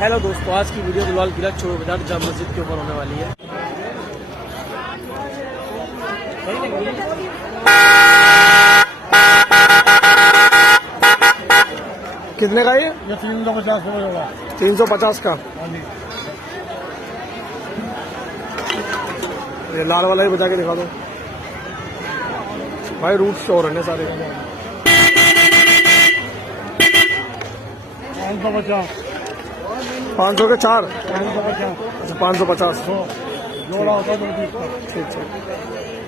Hello दोस्तों, आज की वीडियो लाल किला चोर बाजार जाम मस्जिद के ऊपर होने वाली है। कितने का ये 350 का। 350 का। ये लाल वाला ही बजा के दिखा दो भाई। रूट शो रहने सारे 500 के 4। 550 जोड़ा होता है। ठीक।